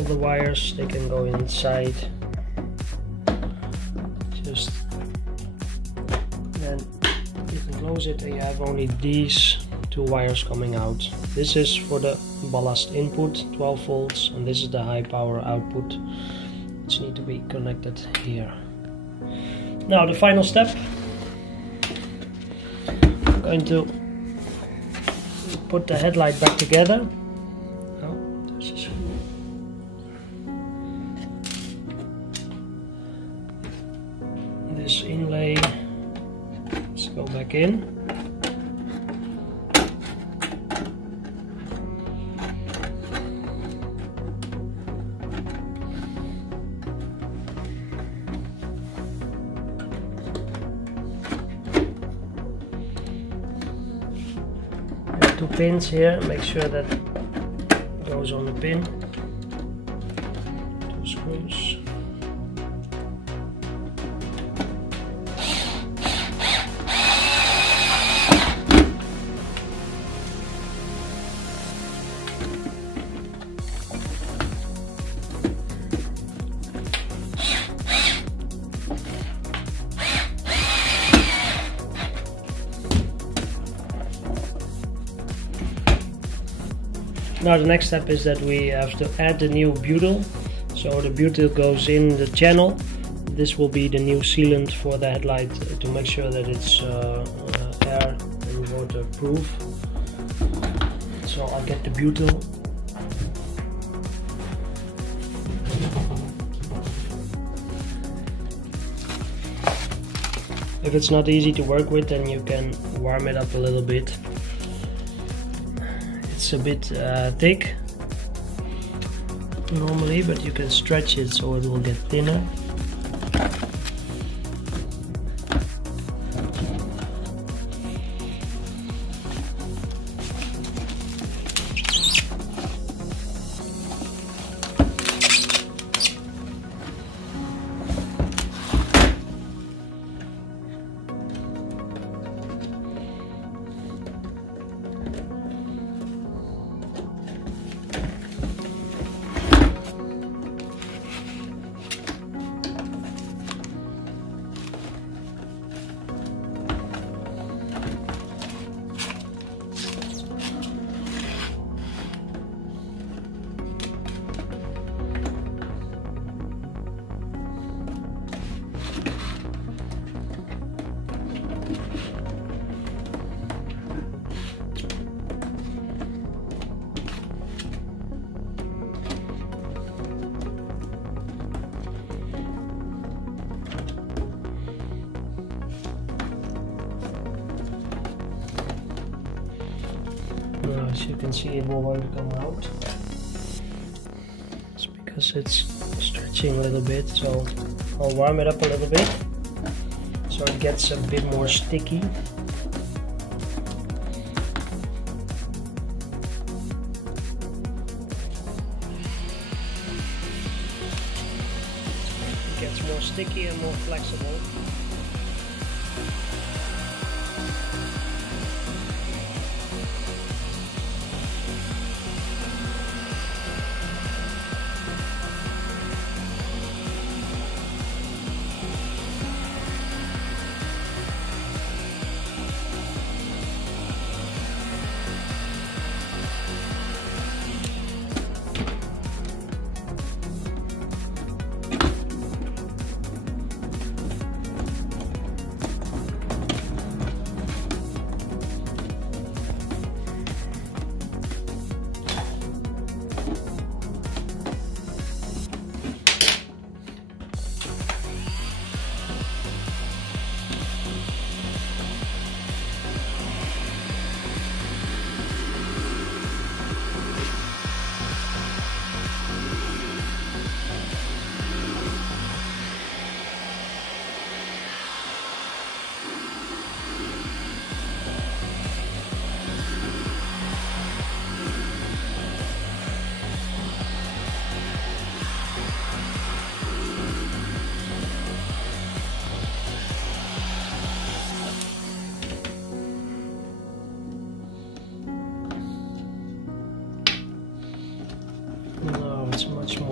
of the wires, they can go inside. Just then you can close it and you have only these two wires coming out. This is for the ballast input, 12 volts, and this is the high power output, which need to be connected here. Now the final step, I'm going to put the headlight back together. This inlay, let's go back in. Two pins here, make sure that it goes on the pin. Two screws. Now the next step is that we have to add the new butyl. So the butyl goes in the channel. This will be the new sealant for the headlight to make sure that it's air and waterproof. So I'll get the butyl. If it's not easy to work with, then you can warm it up a little bit. It's a bit thick normally, but you can stretch it so it will get thinner. As you can see, it won't come out. It's because it's stretching a little bit, so I'll warm it up a little bit so it gets a bit more sticky. It gets more sticky and more flexible.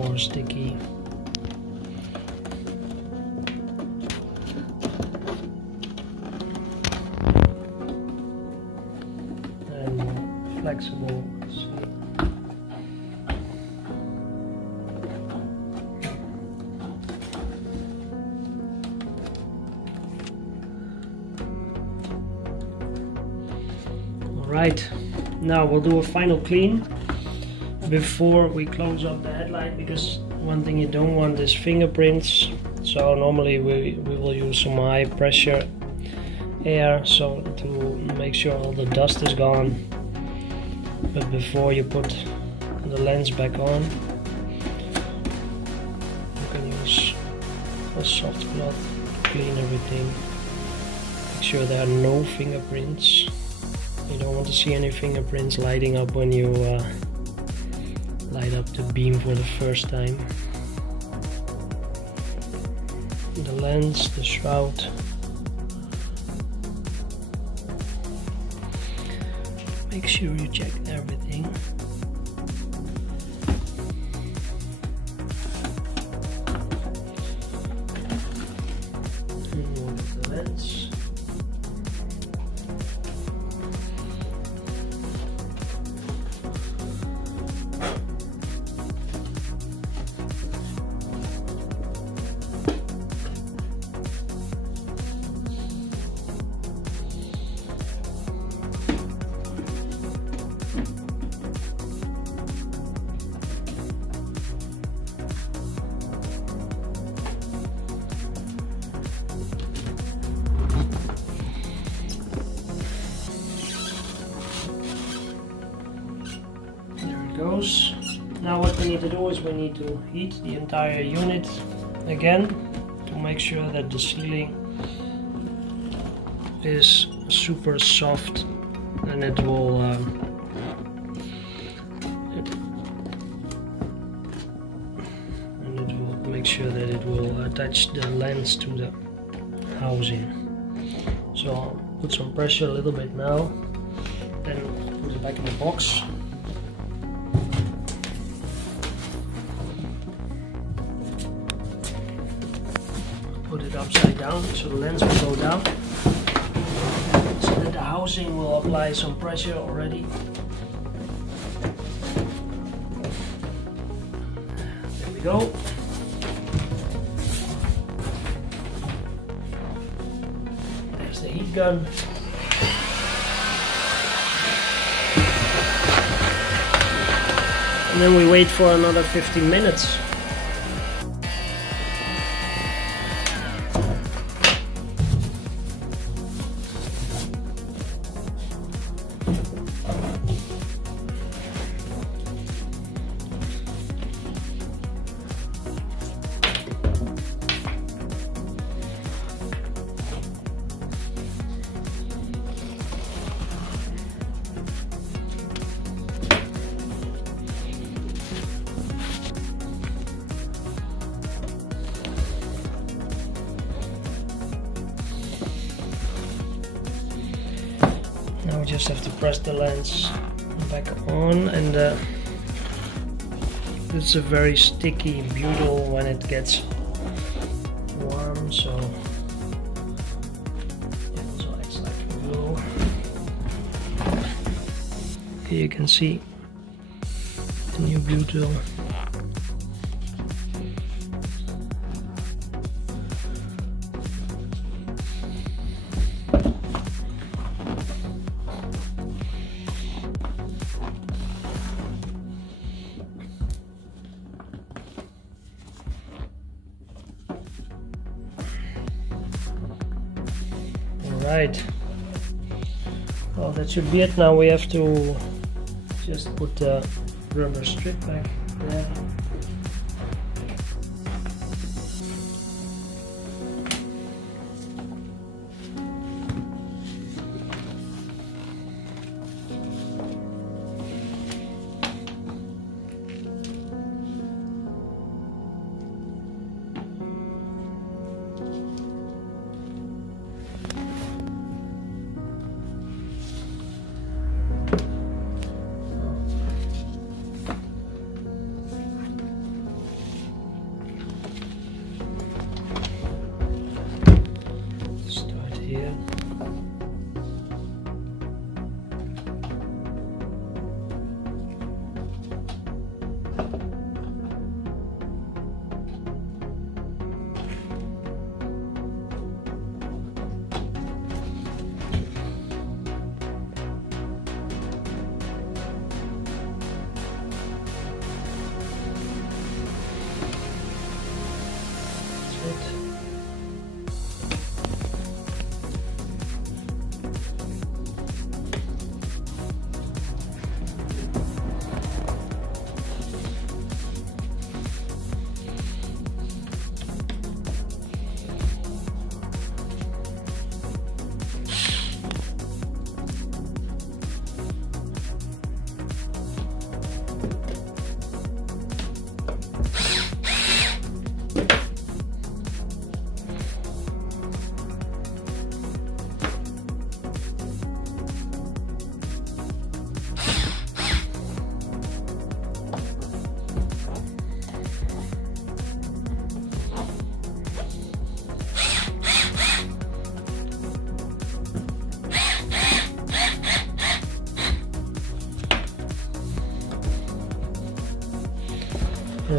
more sticky. And more flexible. Right, now we'll do a final clean before we close up the headlight, because one thing you don't want is fingerprints. So normally we will use some high pressure air so to make sure all the dust is gone. But before you put the lens back on, you can use a soft cloth to clean everything. Make sure there are no fingerprints. You don't want to see any fingerprints lighting up when you light up the beam for the first time. The lens, the shroud. Make sure you check everything. And look at the lens. Goes. Now what we need to do is we need to heat the entire unit again to make sure that the sealing is super soft, and it will make sure that it will attach the lens to the housing. So I'll put some pressure a little bit now, then put it back in the box. Put it upside down so the lens will go down, so that the housing will apply some pressure already. There we go. There's the heat gun. And then we wait for another 15 minutes. Now we just have to press the lens back on, and it's a very sticky butyl when it gets warm, so it also acts like glue. Here you can see the new butyl. Right, well, that should be it. Now we have to just put the rubber strip back there.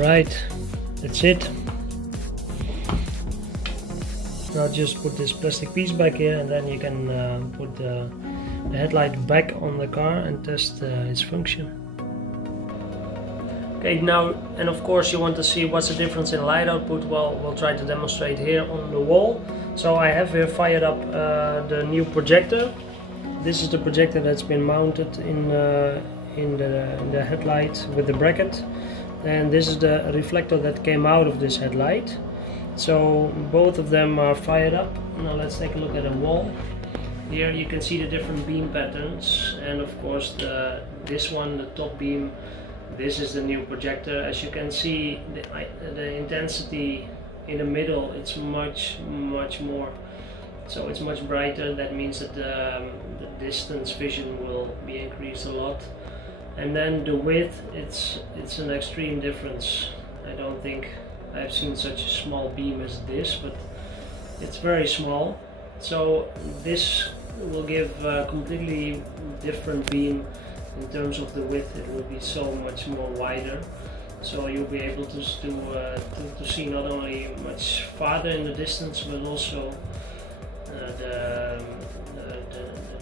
Alright, that's it. Now just put this plastic piece back here, and then you can put the headlight back on the car and test its function. Okay, now, and of course you want to see what's the difference in light output. Well, we'll try to demonstrate here on the wall. So I have here fired up the new projector. This is the projector that's been mounted in the headlight with the bracket, and this is the reflector that came out of this headlight. So both of them are fired up. Now let's take a look at the wall. Here you can see the different beam patterns, and of course this one, the top beam, this is the new projector. As you can see, the intensity in the middle, it's much more, so it's much brighter. That means that the distance vision will be increased a lot. And then the width, it's an extreme difference. I don't think I've seen such a small beam as this, but it's very small. So this will give a completely different beam. In terms of the width, it will be so much more wider. So you'll be able to see not only much farther in the distance, but also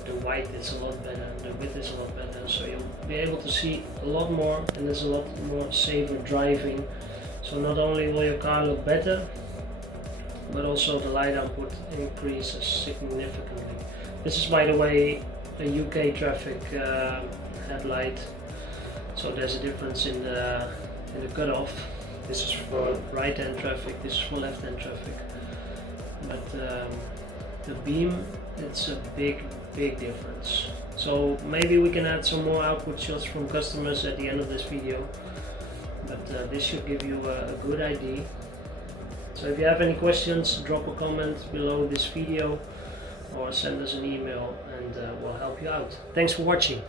the width is a lot better, the width is a lot better. So you'll be able to see a lot more, and there's a lot more safer driving. So not only will your car look better, but also the light output increases significantly. This is, by the way, a UK traffic headlight. So there's a difference in the cutoff. This is for right-hand traffic, this is for left-hand traffic. But the beam, it's a big difference. So maybe we can add some more output shots from customers at the end of this video. But this should give you a good idea. So if you have any questions, drop a comment below this video or send us an email, and we'll help you out. Thanks for watching.